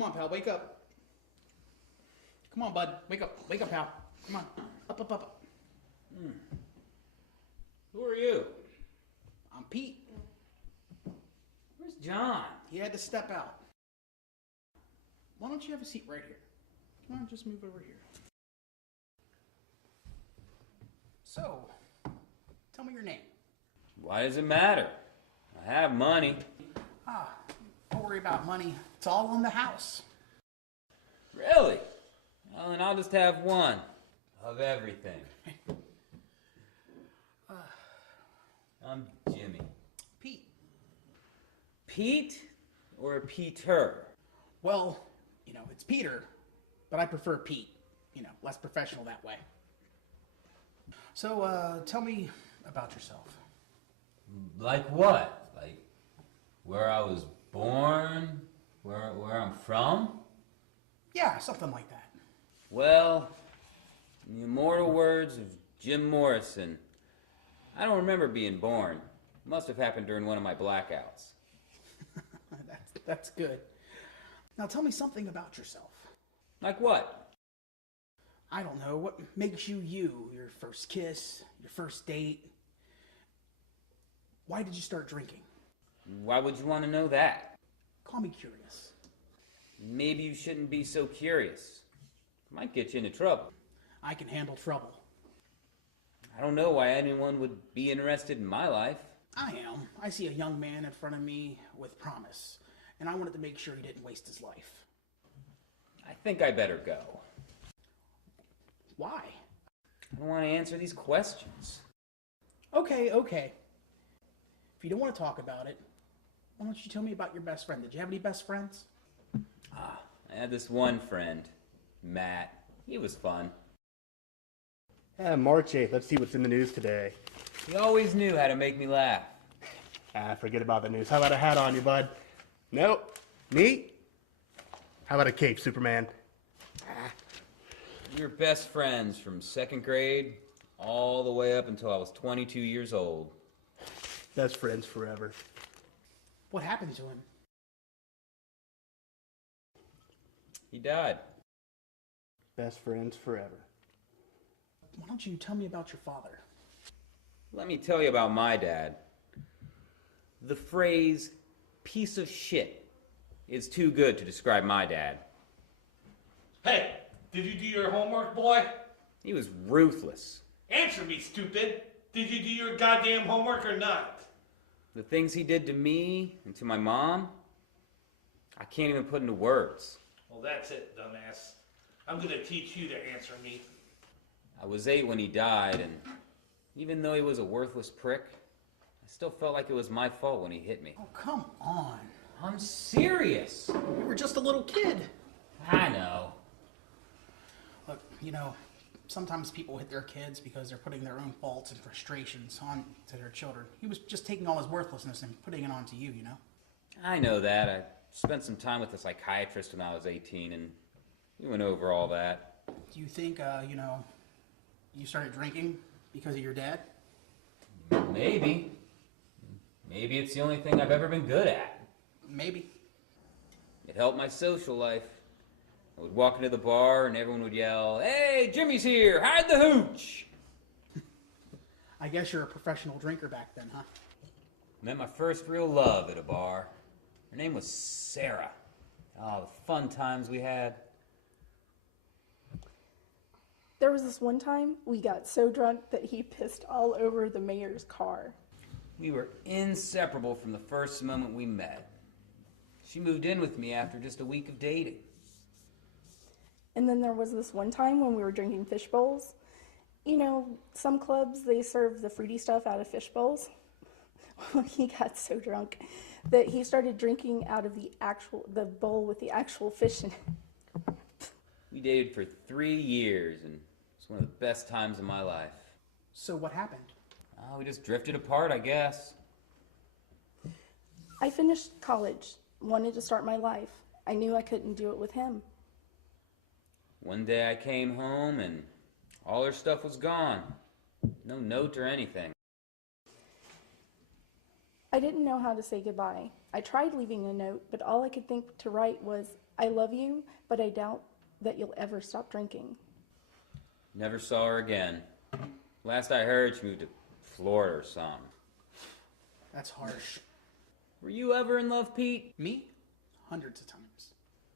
Come on, pal, wake up. Come on, bud. Wake up, pal. Come on. Up. Who are you? I'm Pete. Where's John? He had to step out. Why don't you have a seat right here? Come on, just move over here. So, tell me your name. Why does it matter? I have money. Don't worry about money. It's all in the house. Really? Well, then I'll just have one of everything. I'm Jimmy. Pete. Pete or Peter? Well, it's Peter, but I prefer Pete. Less professional that way. So, tell me about yourself. Like what? Like where I was born? Where I'm from? Yeah, something like that. Well, in the immortal words of Jim Morrison, I don't remember being born. It must have happened during one of my blackouts. That's good. Now tell me something about yourself. Like what? I don't know. What makes you you? Your first kiss? Your first date? Why did you start drinking? Why would you want to know that? Call me curious. Maybe you shouldn't be so curious. It might get you into trouble. I can handle trouble. I don't know why anyone would be interested in my life. I am. I see a young man in front of me with promise, and I wanted to make sure he didn't waste his life. I think I better go. Why? I don't want to answer these questions. Okay. If you don't want to talk about it, why don't you tell me about your best friend? Did you have any best friends? I had this one friend, Matt. He was fun. March 8th. Let's see what's in the news today. He always knew how to make me laugh. Forget about the news. How about a hat on you, bud? Nope. Neat? How about a cape, Superman? We were best friends from second grade all the way up until I was 22 years old. Best friends forever. What happened to him? He died. Best friends forever. Why don't you tell me about your father? Let me tell you about my dad. The phrase piece of shit is too good to describe my dad. Hey, did you do your homework, boy? He was ruthless. Answer me, stupid. Did you do your goddamn homework or not? The things he did to me and to my mom, I can't even put into words. Well, that's it, dumbass. I'm gonna teach you to answer me. I was 8 when he died, and even though he was a worthless prick, I still felt like it was my fault when he hit me. Oh, come on. I'm serious. You were just a little kid. I know. Look, sometimes people hit their kids because they're putting their own faults and frustrations on to their children. He was just taking all his worthlessness and putting it onto you, I know that. I spent some time with a psychiatrist when I was 18, and we went over all that. Do you think, you started drinking because of your dad? Maybe. Maybe it's the only thing I've ever been good at. Maybe. It helped my social life. I would walk into the bar and everyone would yell, "Hey, Jimmy's here! Hide the hooch!" I guess you're a professional drinker back then, huh? Met my first real love at a bar. Her name was Sarah. Oh, the fun times we had. There was this one time we got so drunk that he pissed all over the mayor's car. We were inseparable from the first moment we met. She moved in with me after just a week of dating. And then there was this one time when we were drinking fish bowls. Some clubs, they serve the fruity stuff out of fish bowls. Well, he got so drunk that he started drinking out of the bowl with the actual fish in it. We dated for 3 years, and it was one of the best times of my life. So what happened? Oh, we just drifted apart, I guess. I finished college, wanted to start my life. I knew I couldn't do it with him. One day I came home, and all her stuff was gone. No note or anything. I didn't know how to say goodbye. I tried leaving a note, but all I could think to write was, I love you, but I doubt that you'll ever stop drinking. Never saw her again. Last I heard, she moved to Florida or something. That's harsh. Were you ever in love, Pete? Me? Hundreds of times.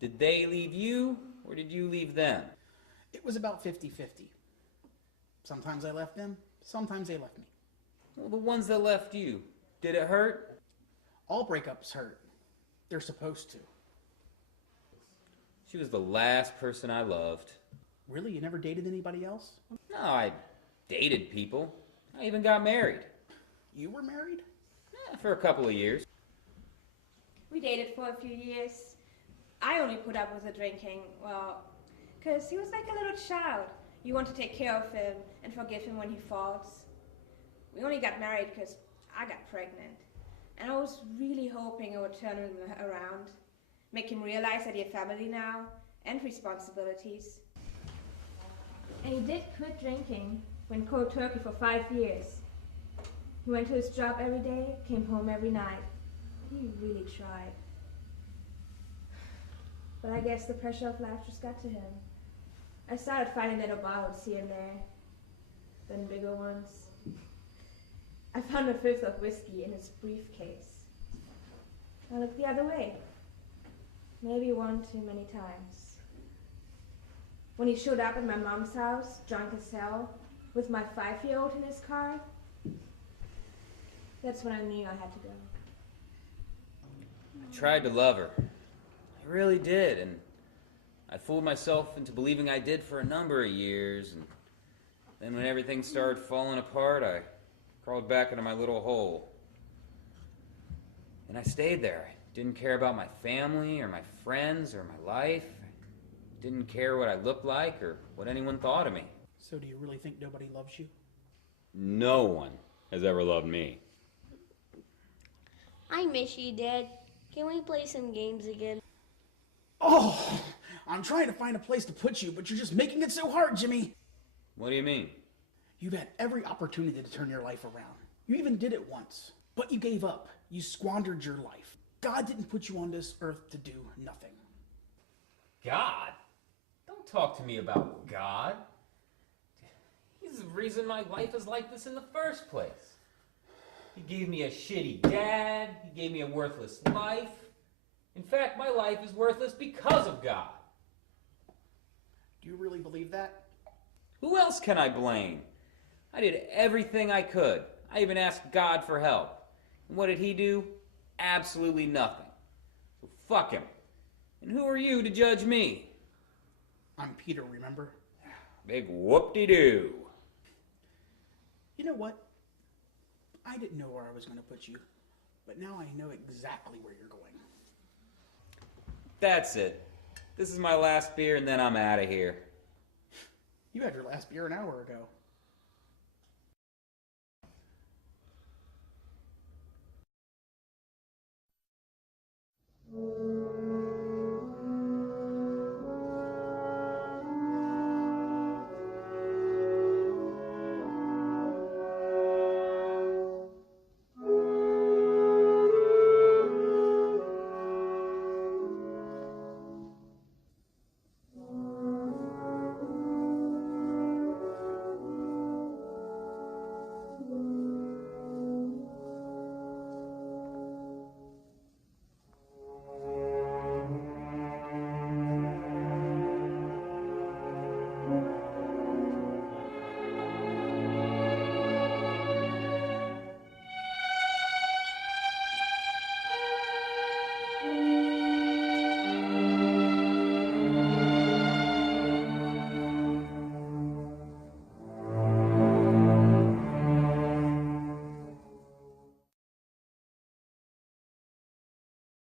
Did they leave you, or did you leave them? It was about 50-50. Sometimes I left them, sometimes they left me. Well, the ones that left you, did it hurt? All breakups hurt. They're supposed to. She was the last person I loved. Really? You never dated anybody else? No, I dated people. I even got married. You were married? For a couple of years. We dated for a few years. I only put up with the drinking, well, because he was like a little child. You want to take care of him and forgive him when he falls. We only got married because I got pregnant. And I was really hoping it would turn him around, make him realize that he had family now and responsibilities. And he did quit drinking, went cold turkey for 5 years. He went to his job every day, came home every night. He really tried. But I guess the pressure of life just got to him. I started finding little bottles here and there, then bigger ones. I found a fifth of whiskey in his briefcase. I looked the other way. Maybe one too many times. When he showed up at my mom's house, drunk as hell, with my 5-year-old in his car, that's when I knew I had to go. I tried to love her. I really did, and I fooled myself into believing I did for a number of years, and then when everything started falling apart, I crawled back into my little hole. And I stayed there. I didn't care about my family or my friends or my life. I didn't care what I looked like or what anyone thought of me. So do you really think nobody loves you? No one has ever loved me. I miss you, Dad. Can we play some games again? Oh, I'm trying to find a place to put you, but you're just making it so hard, Jimmy. What do you mean? You've had every opportunity to turn your life around. You even did it once, but you gave up. You squandered your life. God didn't put you on this earth to do nothing. God? Don't talk to me about God. He's the reason my life is like this in the first place. He gave me a shitty dad. He gave me a worthless life. In fact, my life is worthless because of God. Do you really believe that? Who else can I blame? I did everything I could. I even asked God for help. And what did he do? Absolutely nothing. So fuck him. And who are you to judge me? I'm Peter, remember? Big whoop-de-doo. You know what? I didn't know where I was going to put you, but now I know exactly where you're going. That's it. This is my last beer and then I'm out of here. You had your last beer an hour ago.